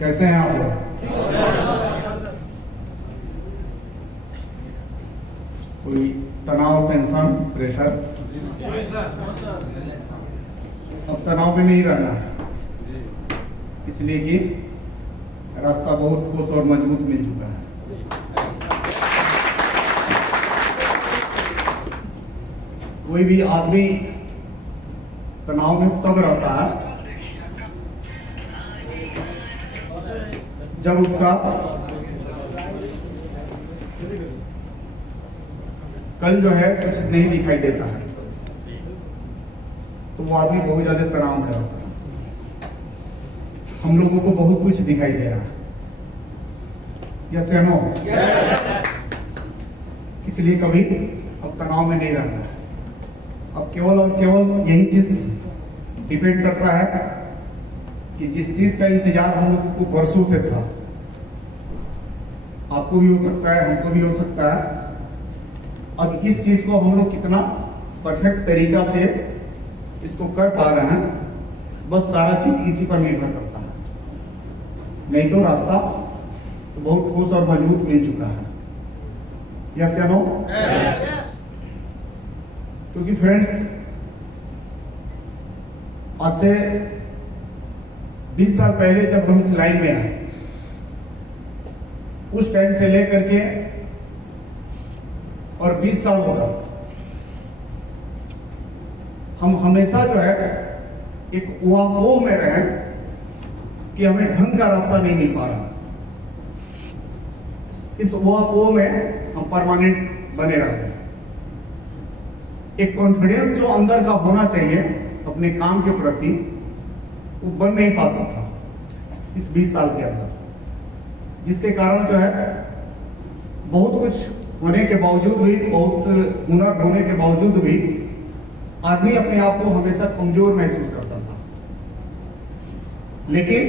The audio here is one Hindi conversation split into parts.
कैसे हैं आप लोग? कोई तनाव, टेंशन, प्रेशर? अब तनाव में नहीं रहना है, इसलिए कि रास्ता बहुत ठोस और मजबूत मिल चुका है। कोई भी आदमी तनाव में तब रहता है जब उसका कल जो है कुछ नहीं दिखाई देता है, तो वो आदमी बहुत ज्यादा तनाव में रहता है। हम लोगों को बहुत कुछ दिखाई दे रहा है, यस या नो? इसलिए कभी अब तनाव में नहीं रहना है। अब केवल और केवल यही चीज डिपेंड करता है कि जिस चीज का इंतजार हम लोगों को वर्षों से था, आपको भी हो सकता है, हमको भी हो सकता है, अब इस चीज को हम लोग कितना परफेक्ट तरीका से इसको कर पा रहे हैं, बस सारा चीज इसी पर निर्भर करता है। नहीं तो रास्ता तो बहुत ठोस और मजबूत मिल चुका है, यस या नो? क्योंकि फ्रेंड्स, आज से 20 साल पहले जब हम इस लाइन में आए, उस टाइम से लेकर के और 20 साल होगा, हम हमेशा जो है एक उहापोह में रहे कि हमें ढंग का रास्ता नहीं मिल पा रहा। इस उहापोह में हम परमानेंट बने रहते हैं। एक कॉन्फिडेंस जो अंदर का होना चाहिए अपने काम के प्रति, वो बन नहीं पाता था इस 20 साल के अंदर, जिसके कारण जो है बहुत कुछ होने के बावजूद भी, बहुत हुनर होने के बावजूद भी आदमी अपने आप को हमेशा कमजोर महसूस करता था। लेकिन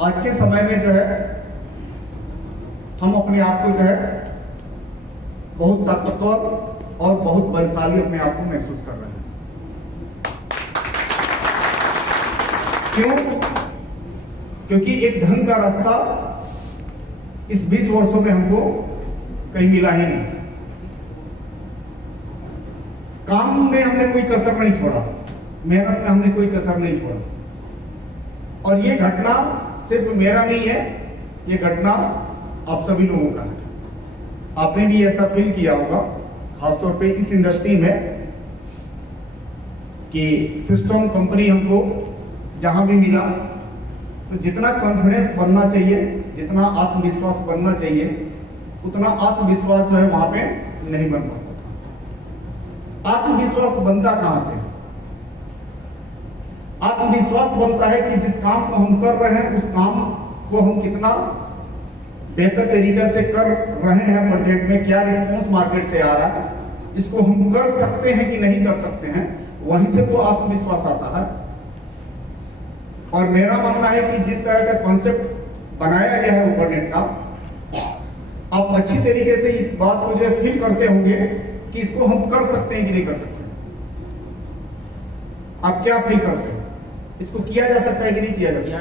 आज के समय में जो है हम अपने आप को जो है बहुत ताकतवर और बहुत बलशाली अपने आप को महसूस कर रहे हैं। क्यों? क्योंकि एक ढंग का रास्ता इस 20 वर्षों में हमको कहीं मिला ही नहीं। काम में हमने कोई कसर नहीं छोड़ा, मेहनत में हमने कोई कसर नहीं छोड़ा। और ये घटना सिर्फ मेरा नहीं है, ये घटना आप सभी लोगों का है। आपने भी ऐसा फील किया होगा, खासतौर पे इस इंडस्ट्री में, कि सिस्टम कंपनी हमको जहां भी मिला तो जितना कॉन्फिडेंस बनना चाहिए, जितना आत्मविश्वास बनना चाहिए, उतना आत्मविश्वास जो है वहां पे नहीं बन पाता था। आत्मविश्वास बनता कहां से? आत्मविश्वास बनता है कि जिस काम को हम कर रहे हैं, उस काम को हम कितना बेहतर तरीके से कर रहे हैं, प्रोजेक्ट में क्या रिस्पॉन्स मार्केट से आ रहा है, इसको हम कर सकते हैं कि नहीं कर सकते हैं, वहीं से तो आत्मविश्वास आता है। और मेरा मानना है कि जिस तरह का कॉन्सेप्ट बनाया गया है ओवरनेट का, आप अच्छी तरीके से इस बात को जो फील करते होंगे कि इसको हम कर सकते हैं कि नहीं कर सकते। आप क्या फील करते हैं? इसको किया जा सकता है कि नहीं किया जा सकता?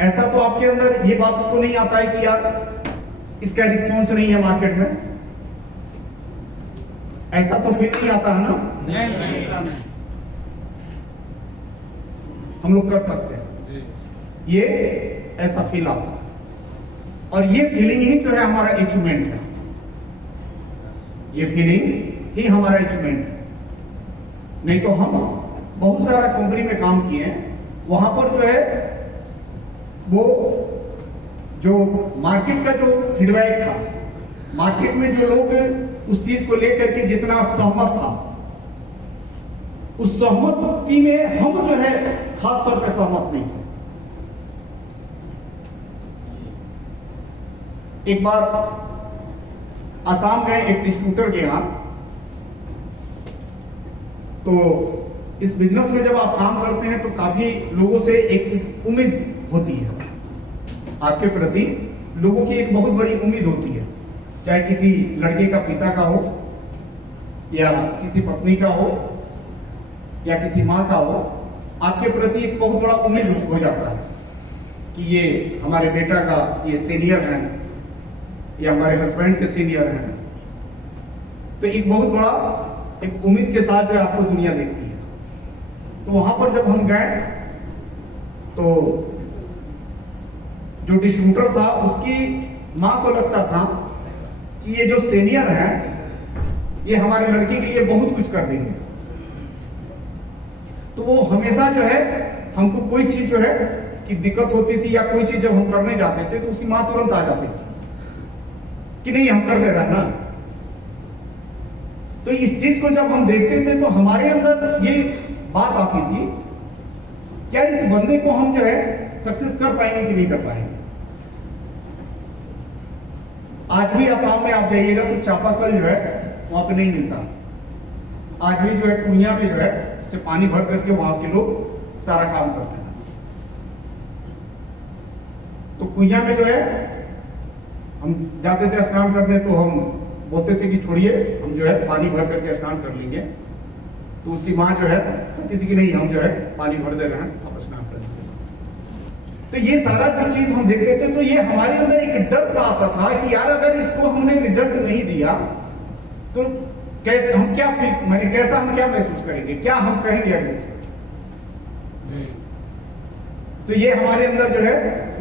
ऐसा तो आपके अंदर ये बात तो नहीं आता है कि यार इसका रिस्पॉन्स नहीं है मार्केट में, ऐसा तो फील नहीं आता है ना? नहीं। हम लोग कर सकते हैं, ये ऐसा फील आता है। और ये फीलिंग ही जो है हमारा अचीवमेंट है, ये फीलिंग ही हमारा अचीवमेंट है। नहीं तो हम बहुत सारा कंपनी में काम किए हैं, वहां पर जो है वो जो मार्केट का जो फीडबैक था, मार्केट में जो लोग उस चीज को लेकर के जितना सहमत था, उस सहमति में हम जो है खास तौर पे सहमत नहीं थे। एक बार आसाम गए एक डिस्ट्रीब्यूटर के यहां, तो इस बिजनेस में जब आप काम करते हैं तो काफी लोगों से एक उम्मीद होती है आपके प्रति, लोगों की एक बहुत बड़ी उम्मीद होती है, चाहे किसी लड़के का पिता का हो, या किसी पत्नी का हो, या किसी माँ का हो, आपके प्रति एक बहुत बड़ा उम्मीद हो जाता है कि ये हमारे बेटा का ये सीनियर है, ये हमारे हस्बैंड के सीनियर हैं, तो एक बहुत बड़ा एक उम्मीद के साथ जो आपको दुनिया देखती है। तो वहां पर जब हम गए तो जो डिस्ट्रीब्यूटर था उसकी मां को लगता था कि ये जो सीनियर है ये हमारे लड़के के लिए बहुत कुछ कर देंगे। तो वो हमेशा जो है हमको कोई चीज जो है कि दिक्कत होती थी या कोई चीज जब हम करने जाते थे तो उसकी मां तुरंत आ जाती थी कि नहीं हम कर दे रहे हैं ना। तो इस चीज को जब हम देखते थे तो हमारे अंदर ये बात आती थी क्या इस बंदे को हम जो है सक्सेस कर पाएंगे कि नहीं कर पाएंगे। आज भी आसाम में आप जाइएगा तो चापाकल जो है वहां पे नहीं मिलता। आज भी जो है कुइया में जो है से पानी भर करके वहां के लोग सारा काम करते हैं। तो कुइया में जो है हम जाते थे स्नान करने तो हम बोलते थे कि छोड़िए हम जो है पानी भर करके स्नान कर लेंगे। तो उसकी मां जो है कहती थी कि नहीं हम जो है पानी भर दे रहे हैं आप स्नान कर लीजिए। तो ये सारा जो चीज हम देखते थे तो ये हमारे अंदर एक डर सा आता था कि यार अगर इसको हमने रिजल्ट नहीं दिया तो कैसे हम क्या फील मैंने कैसा हम क्या महसूस करेंगे, क्या हम कहेंगे अगले से। तो ये हमारे अंदर जो है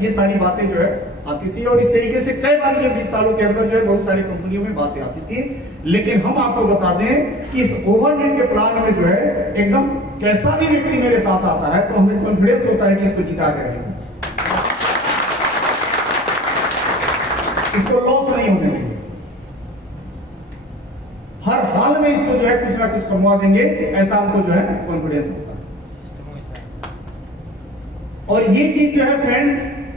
ये सारी बातें जो है आती थी और इस तरीके से कई बार ये 20 सालों के अंदर जो है बहुत सारी कंपनियों में बातें आती थी। लेकिन हम आपको बता दें कि इस ओवरनाइट के प्लान में जो है एकदम कैसा भी व्यक्ति मेरे साथ आता है तो हमें कॉन्फिडेंस होता है कि इसको जिता के रहेंगे, इसको लॉस नहीं होने देंगे, हर हाल में इसको जो है कुछ ना कुछ कमवा देंगे, ऐसा हमको जो है कॉन्फिडेंस होता है। और ये चीज जो है फ्रेंड्स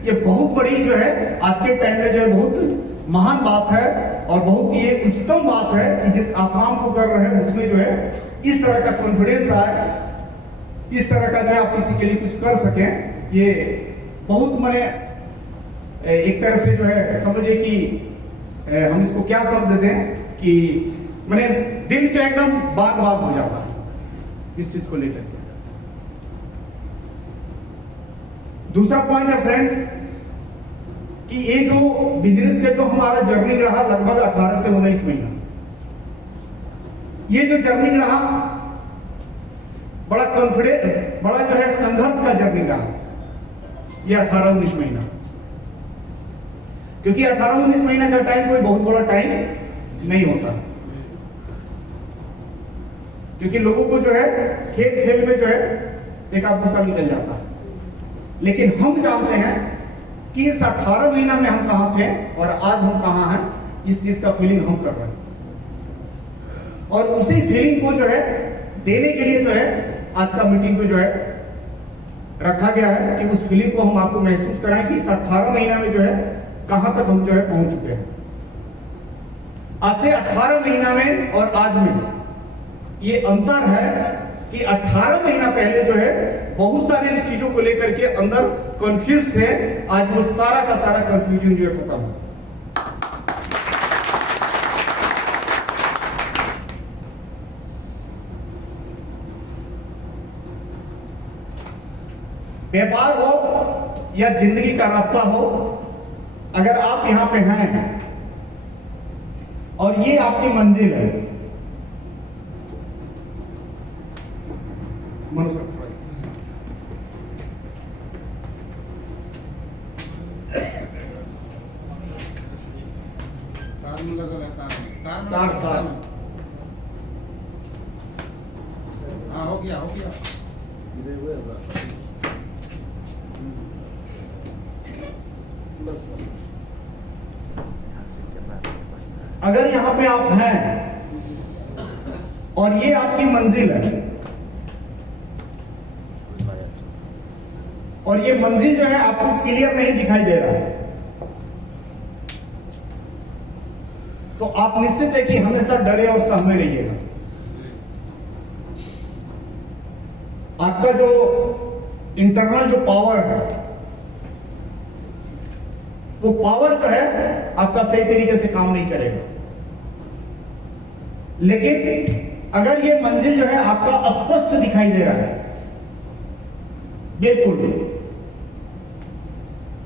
ये बहुत बड़ी जो है आज के टाइम में जो है बहुत महान बात है और बहुत ये उच्चतम बात है कि जिस आप काम को कर रहे हैं उसमें जो है इस तरह का कॉन्फिडेंस आए, इस तरह का जो है आप किसी के लिए कुछ कर सकें। ये बहुत मैंने एक तरह से जो है समझिए कि हम इसको क्या शब्द दें कि मैंने दिल जो एकदम बाग बाग हो जाता है इस चीज को लेकर के। दूसरा पॉइंट है फ्रेंड्स कि ये जो बिजनेस का जो हमारा जर्नी रहा लगभग 18 से 19 महीना, ये जो जर्नी रहा बड़ा कॉन्फिडेंस बड़ा जो है संघर्ष का जर्नी रहा ये 18-19 महीना। क्योंकि 18-19 महीना का टाइम कोई बहुत बड़ा टाइम नहीं होता, क्योंकि लोगों को जो है खेल खेल में जो है एक आध दूसरा निकल जाता है। लेकिन हम जानते हैं कि इस 18 महीना में हम कहां थे और आज हम कहां हैं, इस चीज का फीलिंग हम कर रहे हैं। और उसी फीलिंग को जो है देने के लिए जो है आज का मीटिंग को जो है रखा गया है कि उस फीलिंग को हम आपको महसूस कराएं कि इस 18 महीना में जो है कहां तक हम जो है पहुंच चुके हैं। आज से 18 महीना में और आज में ये अंतर है कि 18 महीना पहले जो है बहुत सारी चीजों को लेकर के अंदर कंफ्यूज थे, आज वो सारा का सारा कंफ्यूजन जो है खत्म है। व्यापार हो या जिंदगी का रास्ता हो, अगर आप यहां पे हैं और ये आपकी मंजिल है, मनुष्य तार हाँ हो गया बस अगर यहां पे आप हैं और ये आपकी मंजिल है और ये मंजिल जो है आपको क्लियर नहीं दिखाई दे रहा है, तो आप निश्चित है कि हमेशा डरे और सहमे रहिएगा। आपका जो इंटरनल जो पावर है वो पावर जो है आपका सही तरीके से काम नहीं करेगा। लेकिन अगर ये मंजिल जो है आपका स्पष्ट दिखाई दे रहा है बिल्कुल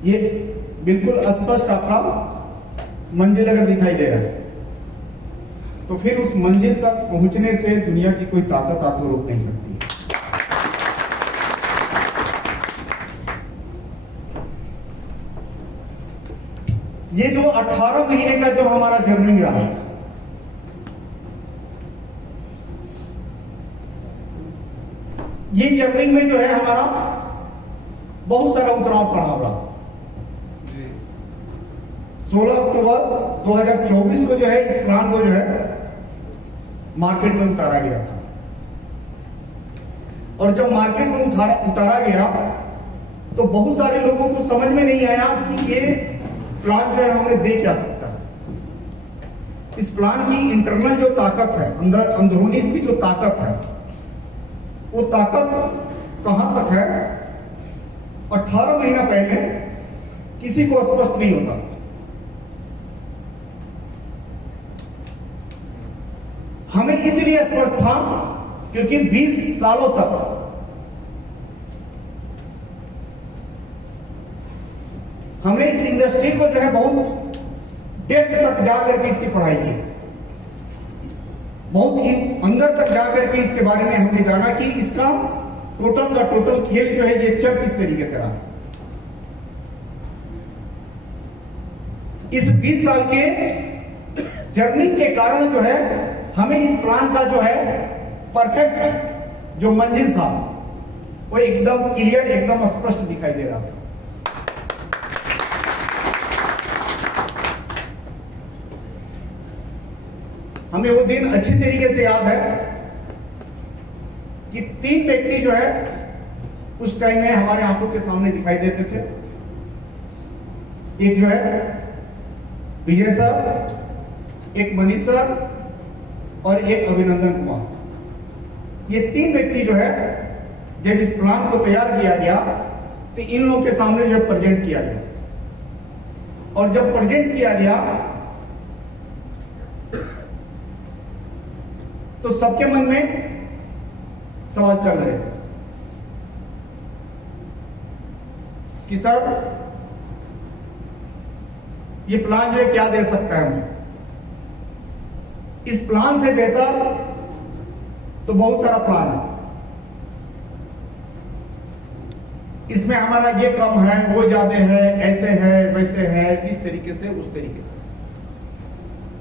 ये बिल्कुल स्पष्ट आपका मंजिल अगर दिखाई दे रहा है तो फिर उस मंजिल तक पहुंचने से दुनिया की कोई ताकत आपको रोक नहीं सकती। ये जो 18 महीने का जो हमारा जर्नी रहा है, ये जर्नी में जो है हमारा बहुत सारा उतराव चढ़ाव रहा। 16 अक्टूबर 2024 को जो है इस प्लान को जो है मार्केट में उतारा गया था और जब मार्केट में उतारा गया तो बहुत सारे लोगों को समझ में नहीं आया कि ये प्लान जो है हमें दे क्या सकता है। इस प्लान की इंटरनल जो ताकत है, अंदरूनी इसकी जो ताकत है, वो ताकत कहां तक है 18 महीना पहले किसी को स्पष्ट नहीं होता। हमें इसलिए स्पष्ट था क्योंकि 20 सालों तक हमने इस इंडस्ट्री को जो है बहुत डेप्थ तक जाकर के इसकी पढ़ाई की, बहुत ही अंदर तक जाकर के इसके बारे में हमने जाना कि इसका टोटल का टोटल खेल जो है ये चल किस तरीके से रहा। इस 20 साल के जर्नी के कारण जो है हमें इस प्लान का जो है परफेक्ट जो मंजिल था वो एकदम क्लियर, एकदम स्पष्ट दिखाई दे रहा था। हमें वो दिन अच्छी तरीके से याद है कि 3 व्यक्ति जो है उस टाइम में हमारे आंखों के सामने दिखाई देते थे। एक जो है विजय सर, एक मनीष सर और एक अभिनंदन कुमार। ये 3 व्यक्ति जो है जब इस प्लान को तैयार किया गया तो इन लोगों के सामने जो प्रेजेंट किया गया और जब प्रेजेंट किया गया तो सबके मन में सवाल चल रहे थे कि सर ये प्लान जो है क्या दे सकता है हमें। इस प्लान से बेहतर तो बहुत सारा प्लान है, इसमें हमारा ये कम है, वो ज्यादा है, ऐसे है, वैसे है, इस तरीके से, उस तरीके से।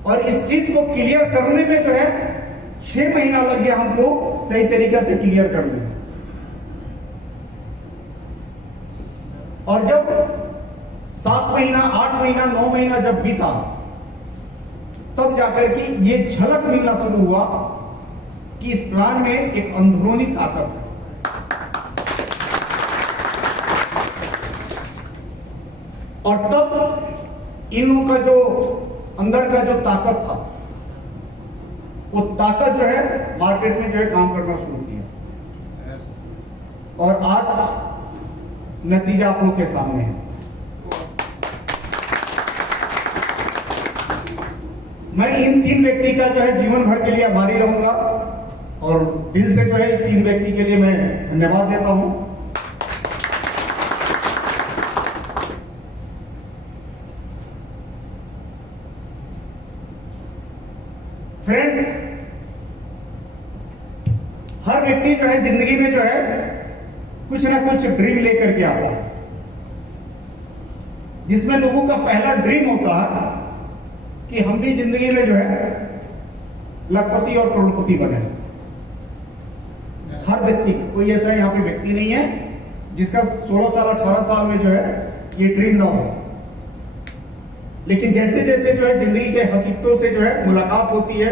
और इस चीज को क्लियर करने में जो है 6 महीना लग गया हमको सही तरीके से क्लियर करने में। और जब 7 महीना, 8 महीना, 9 महीना जब बीता तब जाकर के ये झलक मिलना शुरू हुआ कि इस प्लान में एक अंदरूनी ताकत है। और तब इन लोगों का जो अंदर का जो ताकत था वो ताकत जो है मार्केट में जो है काम करना शुरू किया और आज नतीजा आप लोग के सामने है। मैं इन 3 व्यक्ति का जो है जीवन भर के लिए आभारी रहूंगा और दिल से जो है इन 3 व्यक्ति के लिए मैं धन्यवाद देता हूं। फ्रेंड्स, हर व्यक्ति जो है जिंदगी में जो है कुछ ना कुछ ड्रीम लेकर के आता है, जिसमें लोगों का पहला ड्रीम होता है कि हम भी जिंदगी में जो है लखपति और करोड़पति बने। हर व्यक्ति, कोई ऐसा यहाँ पे व्यक्ति नहीं है जिसका 16 साल 18 साल में जो है ये ड्रीम ना हो। लेकिन जैसे जैसे जो है जिंदगी के हकीकतों से जो है मुलाकात होती है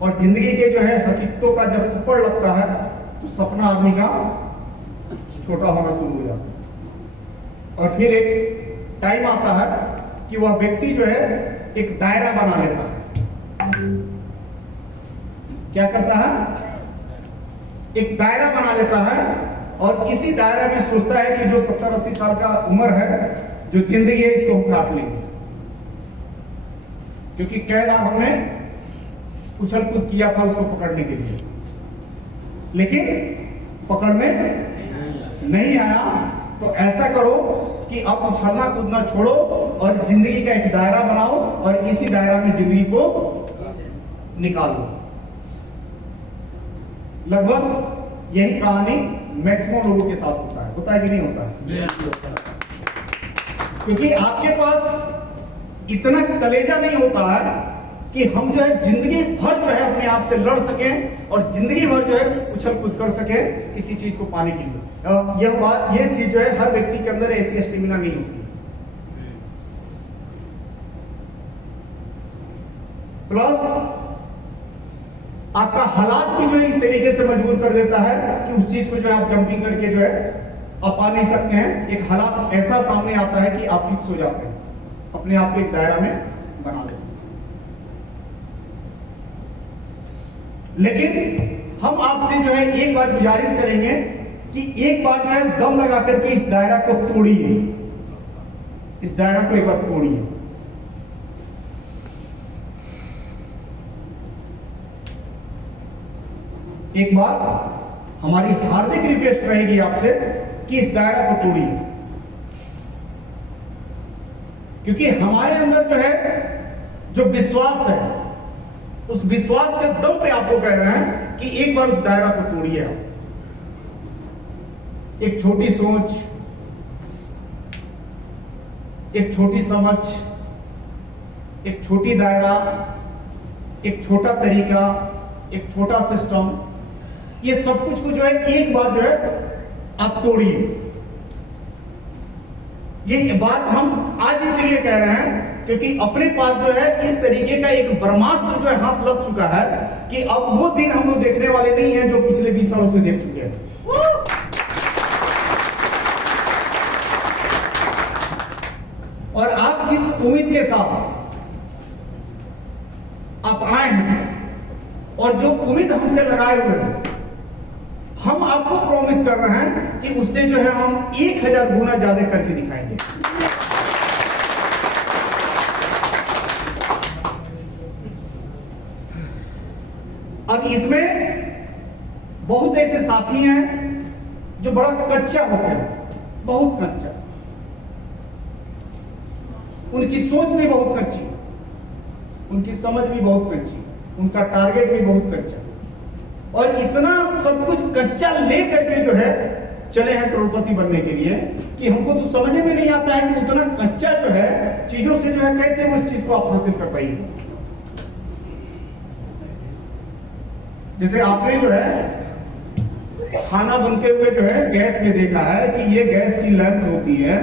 और जिंदगी के जो है हकीकतों का जब थप्पड़ लगता है तो सपना आदमी का छोटा होना शुरू हो जाता है और फिर एक टाइम आता है कि वह व्यक्ति जो है एक दायरा बना लेता है। क्या करता है? एक दायरा बना लेता है और इसी दायरे में सोचता है कि जो 70-80 साल का उम्र है, जो जिंदगी है, इसको हम काट लेंगे, क्योंकि कई बार हमने उछल कूद किया था उसको पकड़ने के लिए, लेकिन पकड़ में नहीं आया तो ऐसा करो कि अब उछलना कूदना छोड़ो और जिंदगी का एक दायरा बनाओ और इसी दायरा में जिंदगी को निकालो। लगभग यही कहानी मैक्सिमम लोगों के साथ होता है कि नहीं होता है? क्योंकि आपके पास इतना कलेजा नहीं होता है कि हम जो है जिंदगी भर जो है अपने आप से लड़ सकें और जिंदगी भर जो है उछल कूद कर सके किसी चीज को पाने के लिए। ये चीज जो है हर व्यक्ति के अंदर ऐसी स्टेमिना नहीं होती। प्लस आपका हालात भी जो है इस तरीके से मजबूर कर देता है कि उस चीज को जो है आप जंपिंग करके जो है आप पा नहीं सकते हैं। एक हालात ऐसा सामने आता है कि आप फिक्स हो जाते हैं, अपने आप को एक दायरा में बना लेते हैं। लेकिन हम आपसे जो है एक बार गुजारिश करेंगे कि एक बार जो है दम लगा करके इस दायरा को तोड़िए, इस दायरा को एक बार तोड़िए। एक बार हमारी हार्दिक रिक्वेस्ट रहेगी आपसे कि इस दायरा को तोड़िए, क्योंकि हमारे अंदर जो है जो विश्वास है उस विश्वास के दम पे आपको कह रहे हैं कि एक बार उस दायरा को तोड़िए। आप एक छोटी सोच, एक छोटी समझ, एक छोटी दायरा, एक छोटा तरीका, एक छोटा सिस्टम, ये सब कुछ को जो है एक बार जो है आप तोड़िए। ये बात हम आज इसलिए कह रहे हैं क्योंकि अपने पास जो है इस तरीके का एक ब्रह्मास्त्र जो है हाथ लग चुका है कि अब वो दिन हम लोग देखने वाले नहीं हैं जो पिछले 20 सालों से देख चुके हैं। और आप जिस उम्मीद के साथ आप आए हैं और जो उम्मीद हमसे लगाए हुए हैं, हम आपको प्रॉमिस कर रहे हैं कि उससे जो है हम 1000 गुना ज्यादा करके दिखाएंगे। अब इसमें बहुत ऐसे साथी हैं जो बड़ा कच्चा होते हैं, बहुत कच्चा, उनकी सोच भी बहुत कच्ची, उनकी समझ भी बहुत कच्ची, उनका टारगेट भी बहुत कच्चा, और इतना सब कुछ कच्चा ले करके जो है चले हैं करोड़पति बनने के लिए कि हमको तो समझ में नहीं आता है कि उतना कच्चा जो है चीजों से जो है कैसे उस चीज को आप हासिल कर पाएंगे। जैसे आपने जो है खाना बनते हुए जो है गैस में देखा है कि ये गैस की लैंप होती है,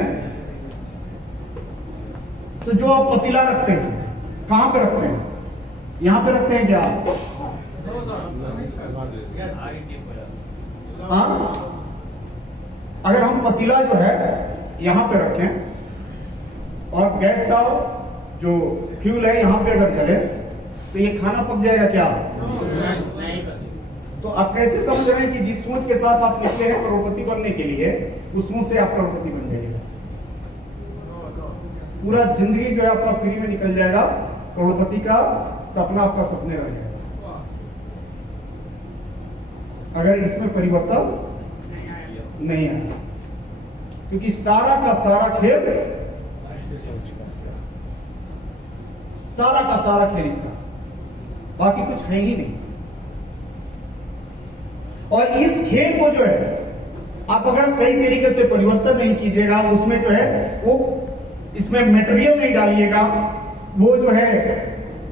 तो जो आप पतीला रखते हैं कहां पे रखते हैं? यहां पे रखते हैं क्या? हाँ, अगर हम पतीला जो है यहां पे रखें और गैस का जो फ्यूल है यहां पे अगर जले तो ये खाना पक जाएगा क्या? तो आप कैसे समझ रहे हैं कि जिस सोच के साथ आप निकले हैं करोड़पति बनने के लिए, उस सोच से आप करोड़पति बन जाएगा। पूरा जिंदगी जो है आपका फ्री में निकल जाएगा, करोड़पति का सपना आपका सपने रह जाएगा अगर इसमें परिवर्तन नहीं आया। क्योंकि सारा का सारा खेल, सारा का सारा खेल इसका, बाकी कुछ है ही नहीं। और इस खेल को जो है आप अगर सही तरीके से परिवर्तन नहीं कीजिएगा, उसमें जो है वो इसमें मटेरियल नहीं डालिएगा, वो जो है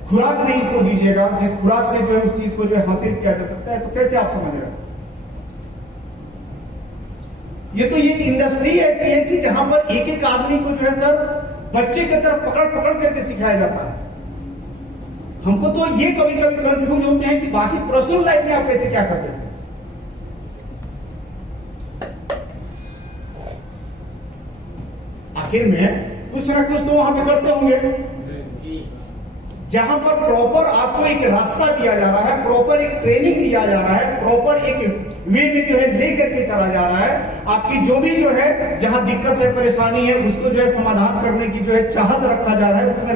खुराक नहीं इसको दीजिएगा जिस खुराक से जो है उस चीज को जो है हासिल किया जा सकता है, तो कैसे आप समझ रहे हैं? ये इंडस्ट्री ऐसी है कि जहां पर एक एक आदमी को जो है सर बच्चे की तरफ पकड़ पकड़ करके सिखाया जाता है। हमको तो ये कभी कभी कंफ्यूज होते हैं कि बाकी पर्सनल लाइफ में आप कैसे क्या करते थे। आखिर में कुछ ना कुछ तो वहां पे करते होंगे जहां पर प्रॉपर आपको एक रास्ता दिया जा रहा है, प्रॉपर एक ट्रेनिंग दिया जा रहा है, प्रॉपर एक वे में जो है लेकर के चला जा रहा है। आपकी जो भी जो है जहां दिक्कत है, परेशानी है, उसको जो है समाधान करने की जो है चाहत रखा जा रहा है, उसमें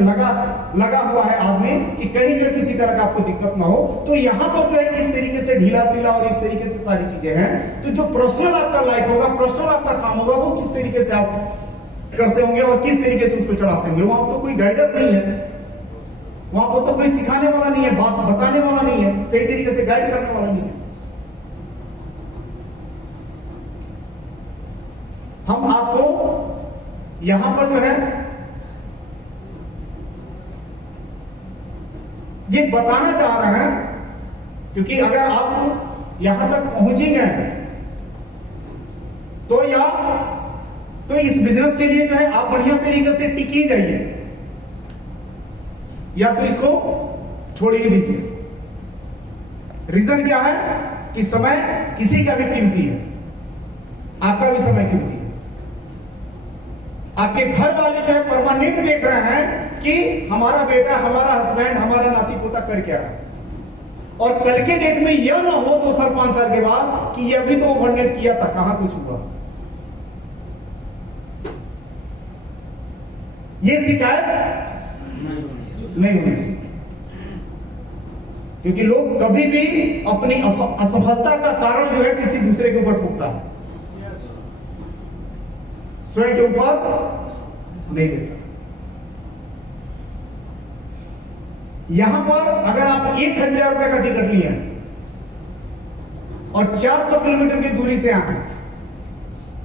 लगा हुआ है आदमी कि कहीं जो है किसी तरह का आपको दिक्कत ना हो। तो यहाँ पर जो है इस तरीके से ढीला सीला और इस तरीके से सारी चीजें हैं। तो जो पर्सनल आपका लाइफ होगा, पर्सनल आपका काम होगा, वो किस तरीके से आप करते होंगे और किस तरीके से उसको चलाते होंगे। वहां तो कोई गाइडर नहीं है, वहां पर तो कोई सिखाने वाला नहीं है, बात बताने वाला नहीं है, सही तरीके से गाइड करने वाला नहीं है। हम आपको यहां पर जो है ये बताना चाह रहे हैं, क्योंकि अगर आप यहां तक पहुंचेंगे तो इस बिजनेस के लिए जो है आप बढ़िया तरीके से टिक ही जाइए, या तो इसको छोड़ ही दीजिए। रीजन क्या है कि समय किसी का भी कीमती है, आपका भी समय कीमती है। आपके घर वाले जो है परमानेंट देख रहे हैं कि हमारा बेटा, हमारा हस्बैंड, हमारा नाती पोता कर क्या रहा है, और कल के डेट में यह ना हो 2 साल 5 साल के बाद कि यह भी तो ओवरनेट किया था, कहां कुछ हुआ। यह शिकायत नहीं होनी चाहिए, क्योंकि लोग कभी भी अपनी असफलता का कारण जो है किसी दूसरे के ऊपर ठोकता है, स्वयं के ऊपर नहीं देता। यहां पर अगर आप 1000 रुपए का टिकट लिए और 400 किलोमीटर की दूरी से आए,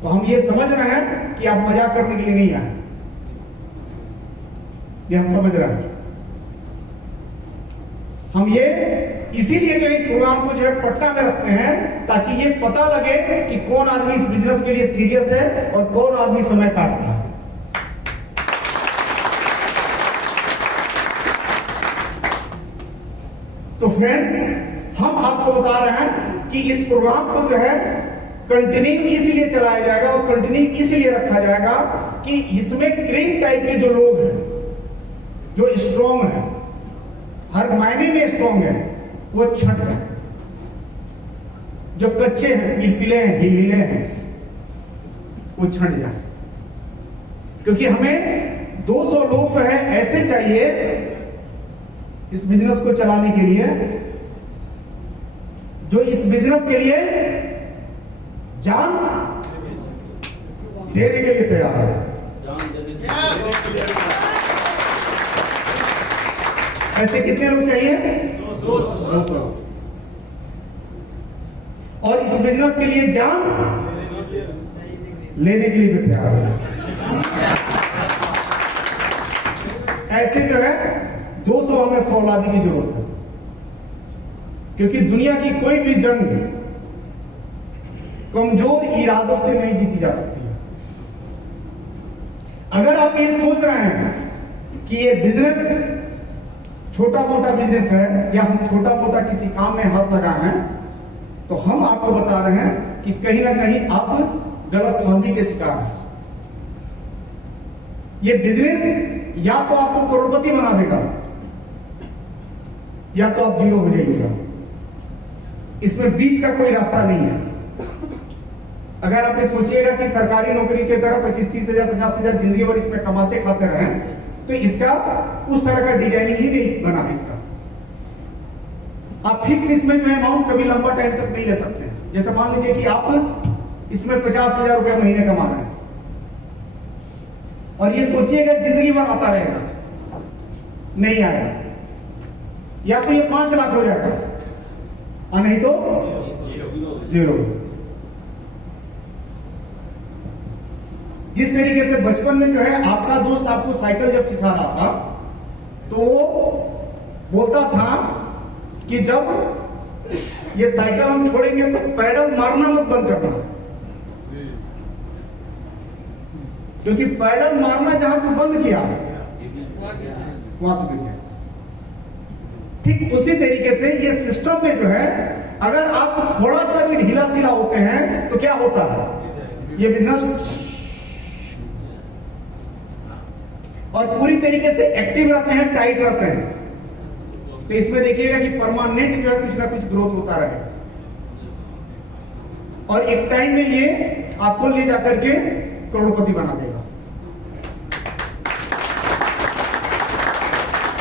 तो हम ये समझ रहे हैं कि आप मजाक करने के लिए नहीं आए, ये हम समझ रहे हैं। हम ये इसीलिए जो इस प्रोग्राम को जो है पटना में रखते हैं, ताकि ये पता लगे कि कौन आदमी इस बिजनेस के लिए सीरियस है और कौन आदमी समय काटता है। तो फ्रेंड्स, हम आपको बता रहे हैं कि इस प्रोग्राम को जो है कंटिन्यू इसलिए चलाया जाएगा और कंटिन्यू इसलिए रखा जाएगा कि इसमें क्रीम टाइप के जो लोग हैं, जो स्ट्रॉन्ग है, हर मायने में स्ट्रॉन्ग है, वो छट जाए। जो कच्चे हैं, पिलपिले हैं, हिलहिले हैं, वो छट जाए। क्योंकि हमें 200 लोग जो है ऐसे चाहिए इस बिजनेस को चलाने के लिए, जो इस बिजनेस के लिए जान देने के लिए तैयार है। ऐसे कितने लोग चाहिए? 200। और इस बिजनेस के लिए जान लेने के लिए भी तैयार है। ऐसे जो है 200 हमें फौलादी की जरूरत है, क्योंकि दुनिया की कोई भी जंग कमजोर इरादों से नहीं जीती जा सकती है। अगर आप ये सोच रहे हैं कि ये बिजनेस छोटा मोटा बिजनेस है या हम छोटा मोटा किसी काम में हाथ लगाए हैं, तो हम आपको बता रहे हैं कि कहीं ना कहीं आप गलतफहमी के शिकार हैं। ये बिजनेस या तो आपको करोड़पति बना देगा या तो आप जीरो हो जाइएगा। इसमें बीच का कोई रास्ता नहीं है। अगर आप ये सोचिएगा कि सरकारी नौकरी की तरह 25-30 हजार 50 हजार जिंदगी भर इसमें कमाते खाते रहें, तो इसका उस तरह का डिजाइनिंग ही नहीं बना है इसका। आप फिक्स इसमें जो है अमाउंट कभी लंबा टाइम तक नहीं ले सकते। जैसे मान लीजिए कि आप इसमें 50,000 रुपया महीने कमा रहे हैं और ये सोचिएगा जिंदगी भर आता रहेगा, नहीं आएगा। या तो ये 5 लाख हो जाएगा और नहीं तो जीरो। जिस तरीके से बचपन में जो है आपका दोस्त आपको साइकिल जब सिखा रहा था, तो वो बोलता था कि जब ये साइकिल हम छोड़ेंगे तो पैडल मारना मत बंद करना, क्योंकि पैडल मारना जहां तू बंद किया वहां तो गिर जाए। ठीक उसी तरीके से ये सिस्टम में जो है, अगर आप थोड़ा सा भी ढीला सीला होते हैं तो क्या होता है, ये बिजनेस और पूरी तरीके से एक्टिव रहते हैं, टाइट रहते हैं। तो इसमें देखिएगा कि परमानेंट जो है कुछ ना कुछ ग्रोथ होता रहेगा। और एक टाइम में ये आपको ले जाकर के करोड़पति बना देगा।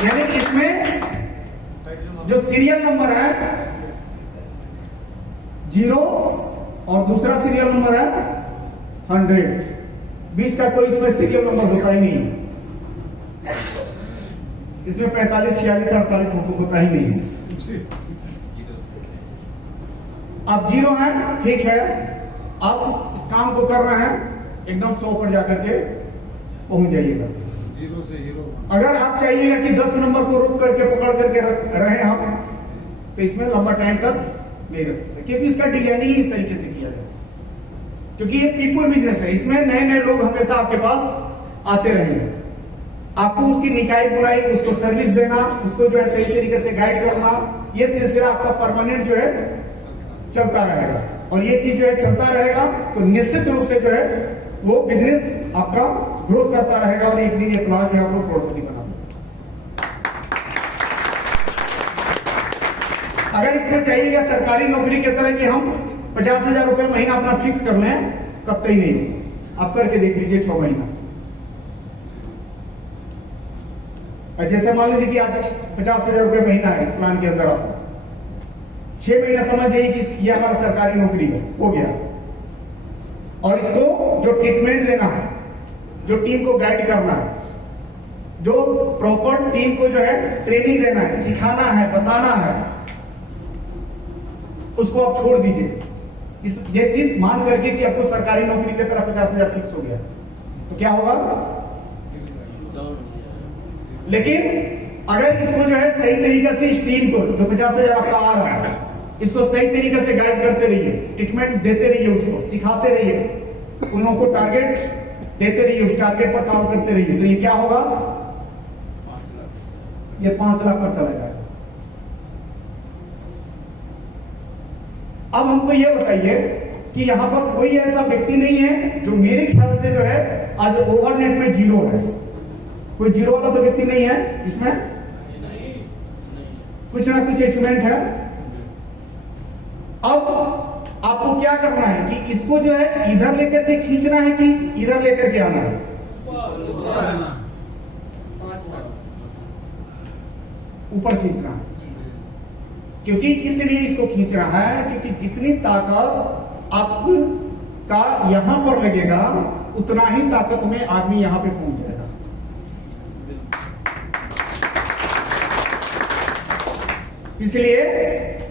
यानी इसमें जो सीरियल नंबर है 0 और दूसरा सीरियल नंबर है 100, बीच का कोई इसमें सीरियल नंबर होता ही नहीं है। इसमें 45, 46, 48 होता ही नहीं है। आप 0 है, ठीक है, आप इस काम को कर रहे हैं, एकदम 100 पर जाकर के पहुंच जाइएगा। 0 से हीरो। अगर आप चाहिएगा कि 10 नंबर को रोक करके पकड़ करके रहे हम, तो इसमें लंबा टाइम तक नहीं रह सकते, क्योंकि इसका डिजाइनिंग इस तरीके से किया गया, क्योंकि ये पीपल बिजनेस है। इसमें नए नए लोग हमेशा आपके पास आते रहेंगे। आपको उसकी निकाय बुनाई, उसको सर्विस देना, उसको जो है सही तरीके से गाइड करना, ये सिलसिला आपका परमानेंट जो है चलता रहेगा। और ये चीज जो है चलता रहेगा तो निश्चित रूप से जो है वो बिजनेस आपका ग्रोथ करता रहेगा और एक दिन ये प्लान जो है आपको करोड़पति बना देगा। अगर इसमें चाहिएगा सरकारी नौकरी की तरह कि हम 50,000 रुपए महीना अपना फिक्स कर लें, कतई नहीं। आप करके देख लीजिए 6 महीना। जैसे मान लीजिए कि आज 50,000 रुपए महीना है इस प्लान के अंदर, आपका 6 महीना समझ जाइए कि ये हमारा सरकारी नौकरी है, हो गया। और इसको जो ट्रीटमेंट देना है, जो टीम को गाइड करना है, जो प्रॉपर टीम को जो है ट्रेनिंग देना है, सिखाना है, बताना है, उसको आप छोड़ दीजिए। ये चीज मान करके कि आपको सरकारी नौकरी की तरह 50,000 फिक्स हो गया, तो क्या होगा? लेकिन अगर इसको जो है सही तरीके से इस टीम को जो 50,000 आपका आ रहा है, इसको सही तरीके से गाइड करते रहिए, ट्रीटमेंट देते रहिए, उसको सिखाते रहिए, उन लोगों को टारगेट देते रहिए, उस टारगेट पर काम करते रहिए, तो ये क्या होगा? ये 5 लाख पर चला जाएगा। अब हमको ये बताइए कि यहां पर कोई ऐसा व्यक्ति नहीं है जो मेरे ख्याल से जो है आज ओवरनेट में 0 है। कोई 0 वाला तो व्यक्ति नहीं है इसमें? कुछ ना कुछ अचीवमेंट है। अब आपको क्या करना है कि इसको जो है इधर लेकर के खींचना है कि इधर लेकर के आना है? ऊपर खींचना है। क्योंकि इसलिए इसको खींचना है क्योंकि जितनी ताकत आपका यहां पर लगेगा उतना ही ताकत में आदमी यहां पे पहुंच जाएगा। इसलिए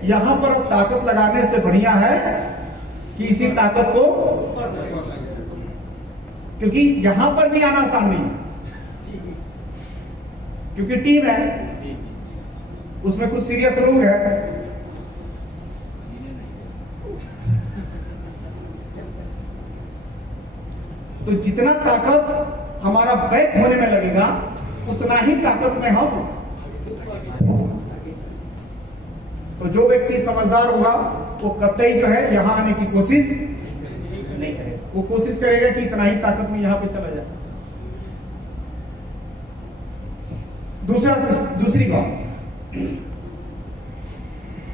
यहां पर ताकत लगाने से बढ़िया है कि इसी ताकत को, क्योंकि यहां पर भी आना आसान नहीं है, क्योंकि टीम है, उसमें कुछ सीरियस लोग हैं। तो जितना ताकत हमारा बैक होने में लगेगा उतना ही ताकत में हम, तो जो व्यक्ति समझदार होगा वो कतई जो है यहां आने की कोशिश नहीं करेगा। वो कोशिश करेगा कि इतना ही ताकत में यहां पे चला जाए। दूसरी बात,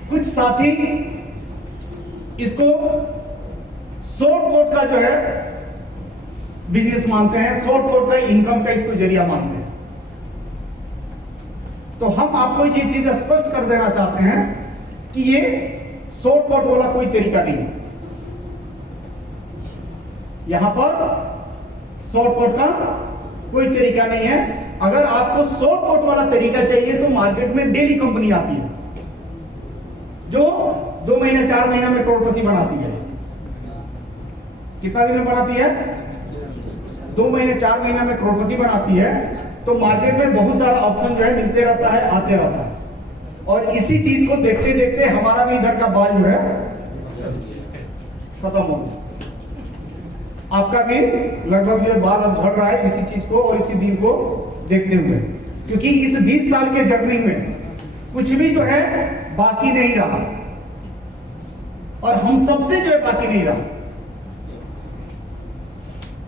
कुछ साथी इसको शॉर्टकट का जो है बिजनेस मानते हैं, शॉर्टकट का इनकम का इसको जरिया मानते हैं। तो हम आपको ये चीज स्पष्ट कर देना चाहते हैं कि ये शॉर्टकट वाला कोई तरीका नहीं है। यहां पर शॉर्टकट का कोई तरीका नहीं है। अगर आपको शॉर्टकट वाला तरीका चाहिए तो मार्केट में डेली कंपनी आती है जो 2 महीने 4 महीना में करोड़पति बनाती है। कितना दिन में बनाती है? 2 महीने 4 महीना में करोड़पति बनाती है। तो मार्केट में बहुत सारा ऑप्शन जो है मिलते रहता है, आते रहता है, और इसी चीज को देखते देखते हमारा भी इधर का बाल जो है खत्म हो गया। आपका भी लगभग जो बाल अब झड़ रहा है इसी चीज को और इसी दिन को देखते हुए, क्योंकि इस 20 साल के जर्नी में कुछ भी जो है बाकी नहीं रहा, और हम सबसे जो है बाकी नहीं रहा।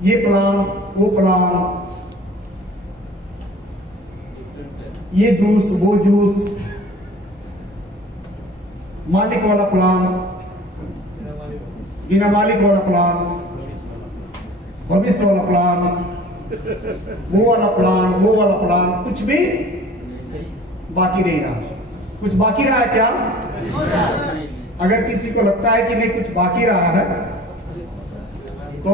ये प्लान, वो प्लान, ये जूस, वो जूस, मालिक वाला प्लान, बिना मालिक वाला प्लान, भविष्य वाला प्लान, वो वाला प्लान, वो वाला प्लान, कुछ भी बाकी नहीं रहा। कुछ बाकी रहा है क्या? अगर किसी को लगता है कि नहीं कुछ बाकी रहा है तो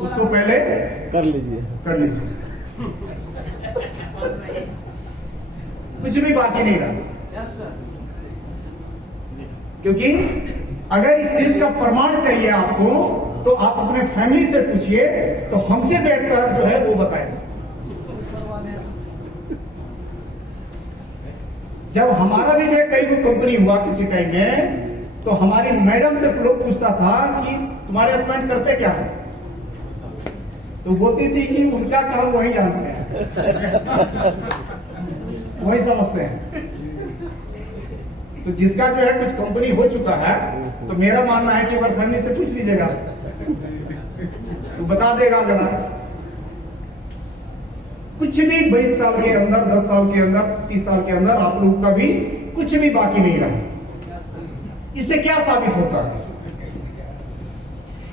उसको पहले कर लीजिए। कुछ भी बाकी नहीं रहा, क्योंकि अगर इस चीज का प्रमाण चाहिए आपको तो आप अपने फैमिली से पूछिए, तो हमसे बेहतर जो है वो बताएगा। जब हमारा भी जो है कई को कंपनी हुआ किसी टाइम में, तो हमारी मैडम से लोग पूछता था कि तुम्हारे हस्बैंड करते क्या है, तो बोलती थी कि उनका काम वही जानते हैं, वही समझते हैं। तो जिसका जो है कुछ कंपनी हो चुका है, तो मेरा मानना है कि एक बार फैमिली से पूछ लीजिएगा तो बता देगा। अगर कुछ भी 22 साल के अंदर, 10 साल के अंदर, 30 साल के अंदर आप लोग का भी कुछ भी बाकी नहीं रहा। इससे क्या साबित होता है?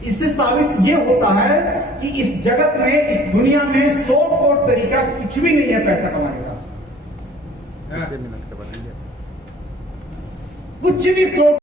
इससे साबित यह होता है कि इस जगत में, इस दुनिया में शॉर्टकट तरीका कुछ भी नहीं है पैसा कमाने का। कुछ भी शॉर्ट